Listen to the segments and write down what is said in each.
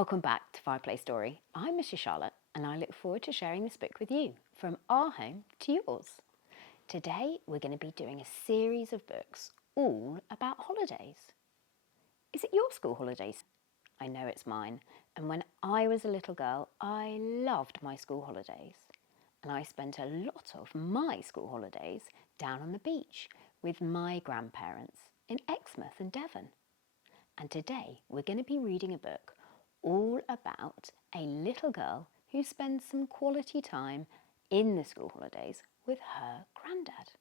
Welcome back to Fireplace Story. I'm Mrs. Charlotte and I look forward to sharing this book with you, from our home to yours. Today we're going to be doing a series of books all about holidays. Is it your school holidays? I know it's mine, and when I was a little girl I loved my school holidays, and I spent a lot of my school holidays down on the beach with my grandparents in Exmouth and Devon. And today we're going to be reading a book all about a little girl who spends some quality time in the school holidays with her granddad.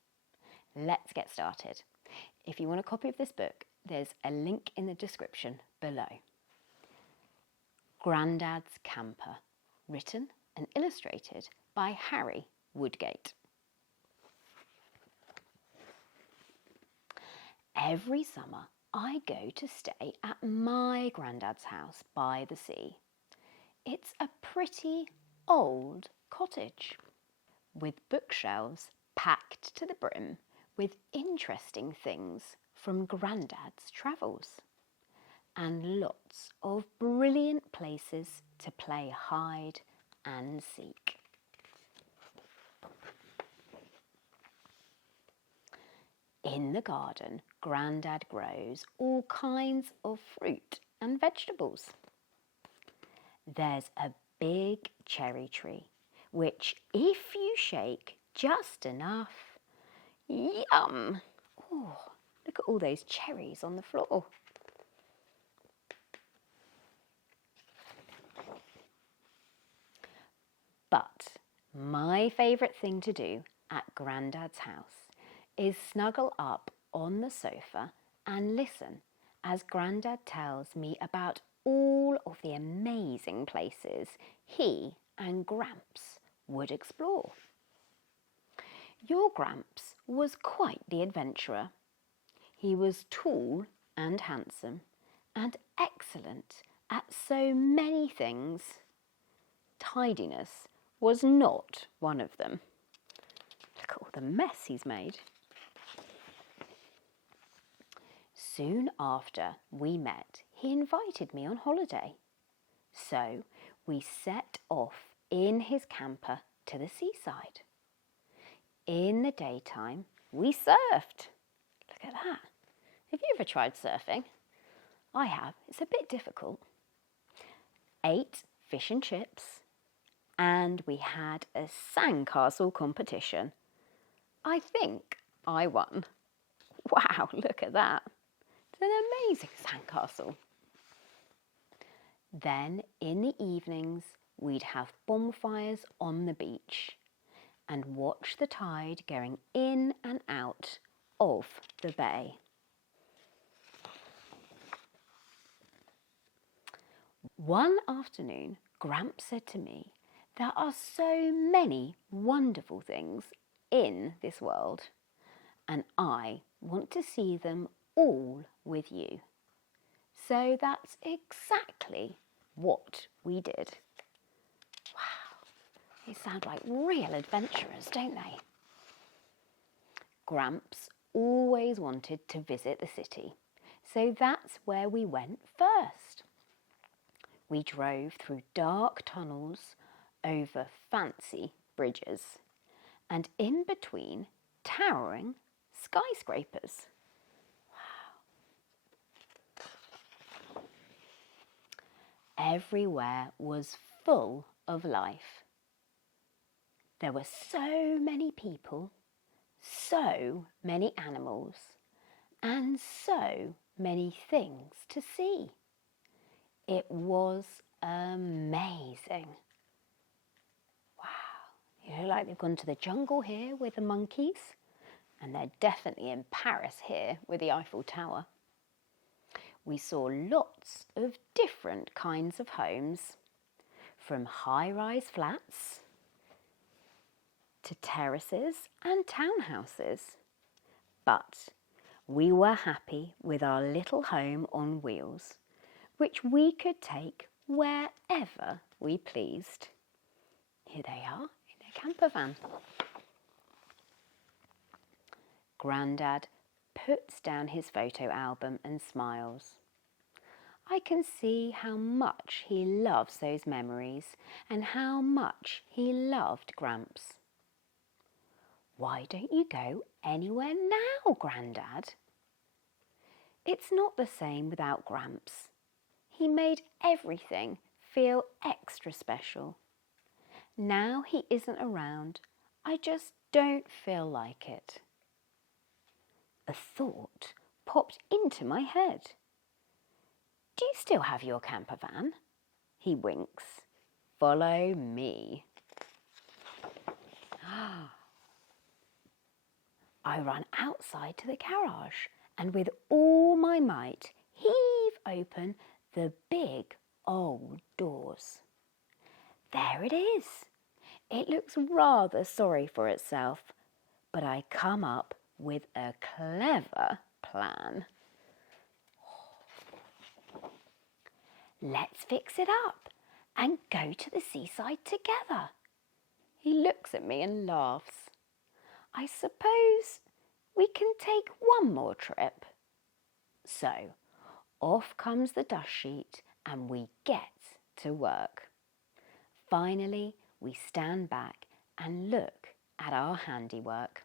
Let's get started. If you want a copy of this book, there's a link in the description below. Grandad's Camper, written and illustrated by Harry Woodgate. Every summer I go to stay at my granddad's house by the sea. It's a pretty old cottage with bookshelves packed to the brim with interesting things from Grandad's travels, and lots of brilliant places to play hide and seek. In the garden, Grandad grows all kinds of fruit and vegetables. There's a big cherry tree, which if you shake just enough, yum! Oh, look at all those cherries on the floor. But my favourite thing to do at Grandad's house is snuggle up on the sofa and listen as Grandad tells me about all of the amazing places he and Gramps would explore. Your Gramps was quite the adventurer. He was tall and handsome and excellent at so many things. Tidiness was not one of them. Look at all the mess he's made. Soon after we met, he invited me on holiday. So we set off in his camper to the seaside. In the daytime, we surfed. Look at that. Have you ever tried surfing? I have. It's a bit difficult. Ate fish and chips, and we had a sandcastle competition. I think I won. Wow, look at that. It's an amazing sandcastle. Then in the evenings we'd have bonfires on the beach and watch the tide going in and out of the bay. One afternoon, Gramps said to me, "There are so many wonderful things in this world, and I want to see them all with you." So that's exactly what we did. Wow, they sound like real adventurers, don't they? Gramps always wanted to visit the city, so that's where we went first. We drove through dark tunnels, over fancy bridges, and in between towering skyscrapers. Wow. Everywhere was full of life. There were so many people, so many animals, and so many things to see. It was amazing. Wow, you know, like they've gone to the jungle here with the monkeys, and they're definitely in Paris here with the Eiffel Tower. We saw lots of different kinds of homes, from high-rise flats to terraces and townhouses. But we were happy with our little home on wheels, which we could take wherever we pleased. Here they are in a camper van. Grandad puts down his photo album and smiles. I can see how much he loves those memories and how much he loved Gramps. Why don't you go anywhere now, Grandad? It's not the same without Gramps. He made everything feel extra special. Now he isn't around, I just don't feel like it. A thought popped into my head. Do you still have your camper van? He winks. Follow me. I run outside to the garage and with all my might heave open the big old doors. There it is. It looks rather sorry for itself, but I come up with a clever plan. Let's fix it up and go to the seaside together. He looks at me and laughs. I suppose we can take one more trip. So off comes the dust sheet and we get to work. Finally, we stand back and look at our handiwork.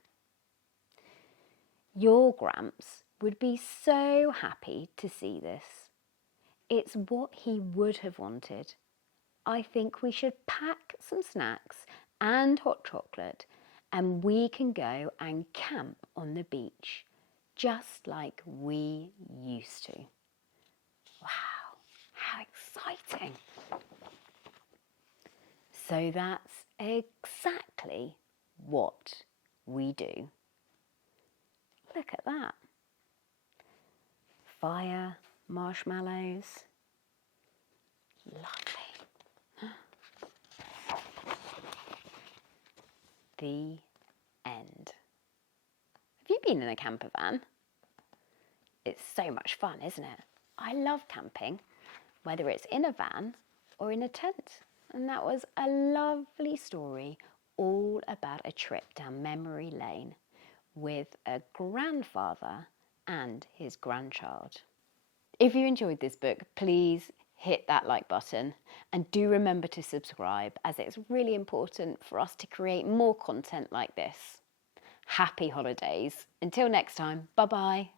Your Gramps would be so happy to see this. It's what he would have wanted. I think we should pack some snacks and hot chocolate and we can go and camp on the beach, just like we used to. Wow, how exciting! So that's exactly what we do. Look at that. Fire, marshmallows. Lovely. The end. Have you been in a camper van? It's so much fun, isn't it? I love camping, whether it's in a van or in a tent. And that was a lovely story all about a trip down memory lane with a grandfather and his grandchild. If you enjoyed this book, please hit that like button and do remember to subscribe, as it's really important for us to create more content like this. Happy holidays. Until next time, bye-bye.